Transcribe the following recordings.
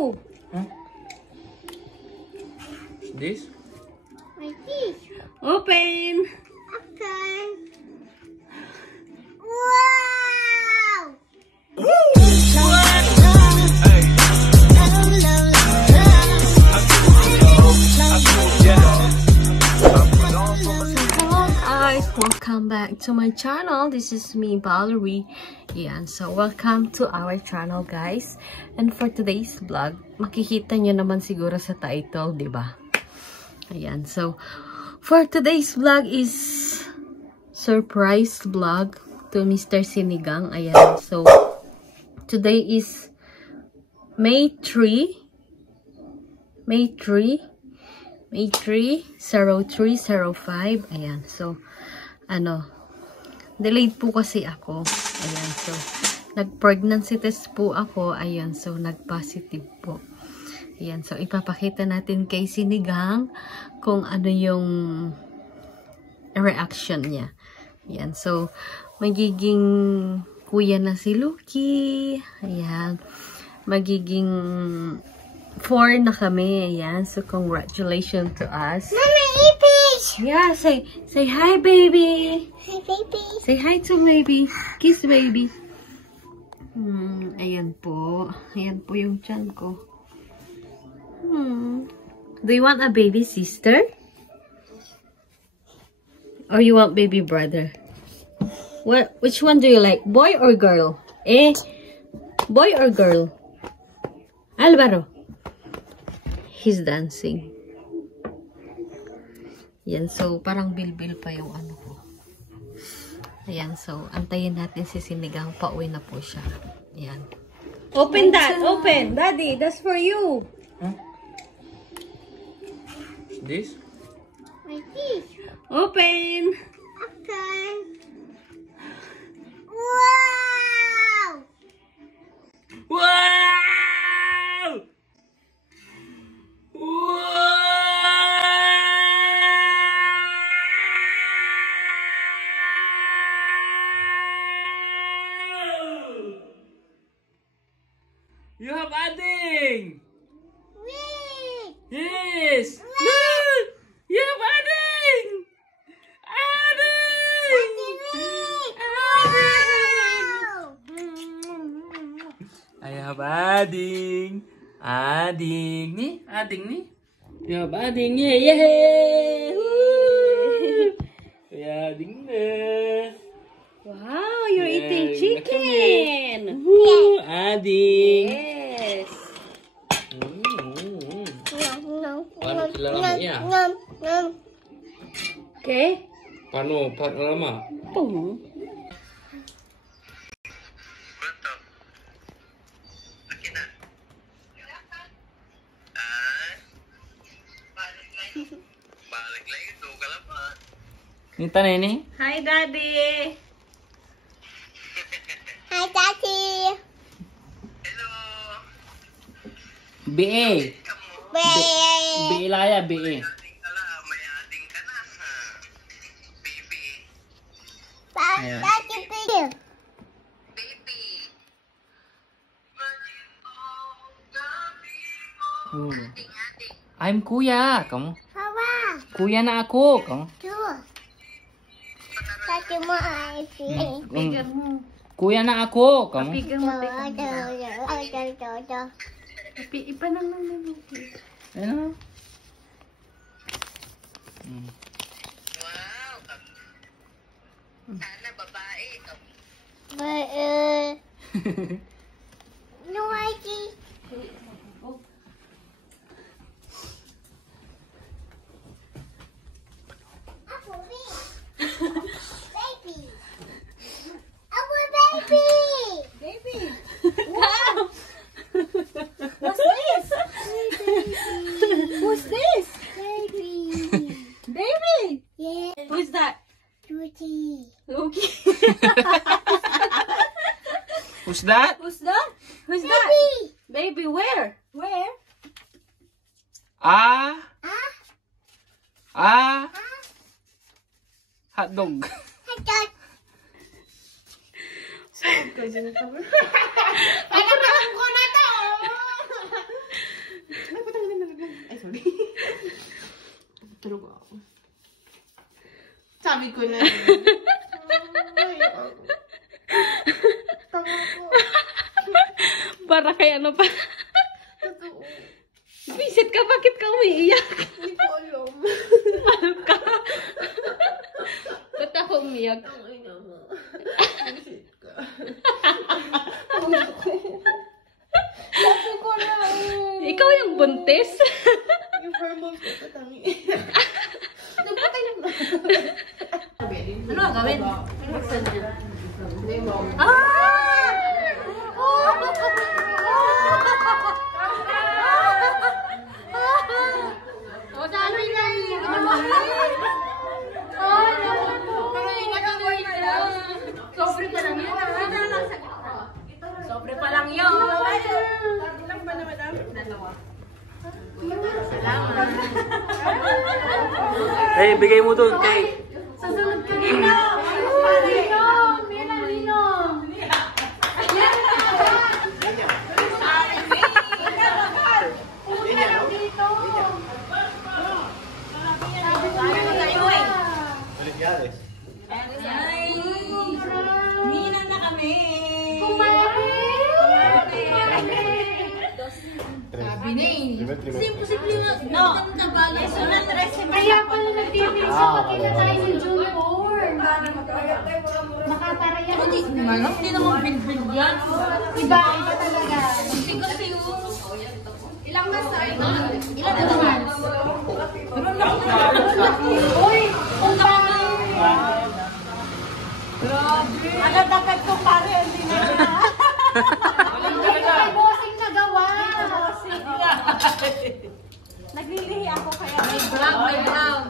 you. Huh? This? My teeth. Open. Okay. Wow! Hello guys, welcome back to my channel. This is me, Valerie. Yan, so welcome to our channel guys. And for today's vlog, makikita nyo naman siguro sa title, diba? Ayan, so for today's vlog is surprise vlog to Mr. Sinigang. Ayan, so today is May 03/05. Ayan, so delayed po kasi ako. Ayan, so nag-pregnancy test po ako. Ayan, so nag-positive po. Ayan, so ipapakita natin kay Sinigang kung ano yung reaction niya. Ayan, so magiging kuya na si Lucky. Ayan, magiging 4 na kami. Ayan, so congratulations to us. Mama, Ipis! Yeah, say hi, baby. Hi, baby. Say hi to baby. Kiss baby. Ayan po. Ayan po yung tiyan ko. Do you want a baby sister? Or you want baby brother? Which one do you like? Boy or girl? Boy or girl? Alvaro. He's dancing. Yan, so parang bilbil pa yung ano ko. Ayan, so antayin natin si Sinigang. Pauwi na po siya. Ayan. Open that! Open! Daddy, that's for you! Huh? This? My teeth. Open! Okay. Wow! Wow! You have adding! Wait! Yes! Look! You have adding! Adding! I have adding! Adding! Ni? Adding ni? You have adding! Yeah! Yeah! Woo! Yeah, adding na! Wow, you're Yeah, eating chicken! Woo! Adding! Yes! Paano sila lama iya? Okay? Paano lama? Pum. Nita na ini? Hi, Daddy! Hi, Daddy. BA. Wait. BA laya, BA. Ayan. Daddy, baby. I'm kuya. Kamu? Papa. Kuya na ako. Kamu? Two. Daddy mo ay Pigan mo. Kuya na ako. Kamu? Pigan mo. Ipa naman na. Ano? Sana babae. No, I see. Baby. Baby! Wow! What's this? Who's this? Baby. Baby! Yeah. Who's that? Duty. Okay. Who's that? Who's that? Who's that? Baby. Baby, where? Where? Ah. Ah. Hotdog. I got. Alam ko na to! Sorry. Tulog ako. Sabi ko na. Tama ko. Para kay ano pa. Totoo. Visit ka, bakit ka umiiyak? Hindi ko alam. Mahal ka. Ba't ako umiyak? Ang ina mo. Visit ka. Sabi ko na. Ikaw yung buntis. Yung hormones ko patangi. Nagpatay na. Ano ang gawin? Sobre pa lang yun. Ilang ba na, madam? Dalawa. Hey, bigay mo dun, kay. Sasunod ka nila. Linom! Yan ang linom. Nina na kami. Sabi na eh. Simple nga. No. Sulat recipe. Kaya pala nag-TV sa pagkita tayo ng Junior. Makaparaya. Hindi naman bin-bin yan. Iba talaga. Hindi kasi yung... Ilang months tayo? Ilang na naman? Uy! Kung pangin! Agad-agad ko pare. Hindi na siya. May bossing na gawa. Naglilihi ako kaya. May vlog.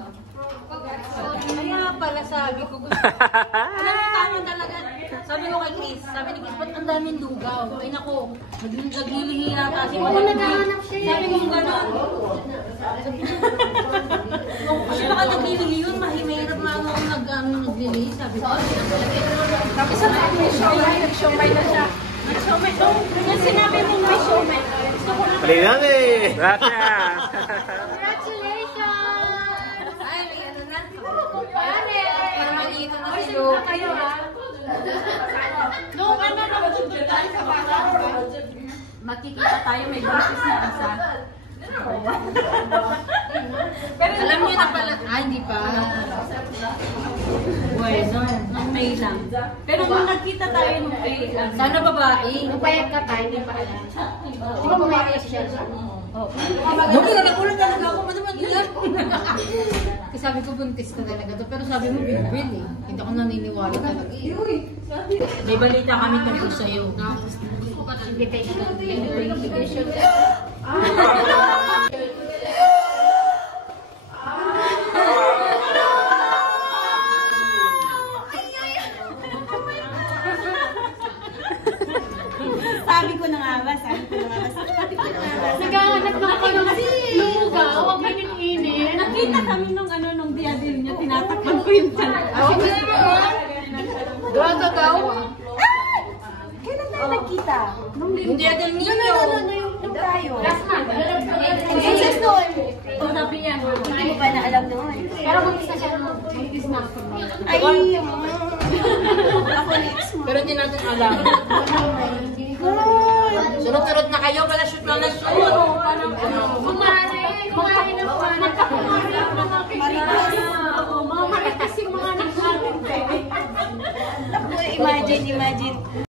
Kaya pala sabi ko gusto. Alam mo tama talaga. Sabi ko kay Chris, sabi ni Chris, ba't ang daming lugaw? Ay nako, naglilihi yata. Kasi wala naghahanap siya. Sabi ko gano'n. Kasi baka naglilihi yun, mahirap naglilihi. Sabi ko, tapos sabi ko, nag-showmay na siya. Nag-showmay. Yung sinabi mo may showmay. Halina eh. Gracias. Congratulations! Ay, ano na? Para maliit na si Lu. Nung ano na tayo sa bata, makikita tayo may business na isa. Pero alam niyo na pala, hindi pa. Bueno, nung May lang. Pero nung nagkita tayo nung May, sana babae. Nung payag ka tayo, hindi pa alam. Di ba mamaya siya? Oo. Naku, nakulat talaga ako. Madaman ilan. Kasi sabi ko, buntis ka talaga to. Pero sabi mo, bilbil eh. Hindi ako naniniwala talaga. May balita kami tungkol sa'yo. Invitation. Sabi ko na nga ba? Naghahanap na ako ng lugaw. Ang init-init. Nakita kami nung diadil niya, tinatakpan ko yung talaga. Gagaw. Kailan tayo nagkita? Hindi agad ninyo. Nung tayo. Last month. Since noon. Ito sabi niya. Hindi mo ba na alam noon? Pero buntis na siya. Buntis na ako. Ay, ako next month. Pero hindi natin alam. Sunod-sunod na kayo. Pala shoot na shoot. Parang ano. Kumari na po. Nagkakumari na mga kaibigan. Mga maritas yung mga nagsasabi. Imagine.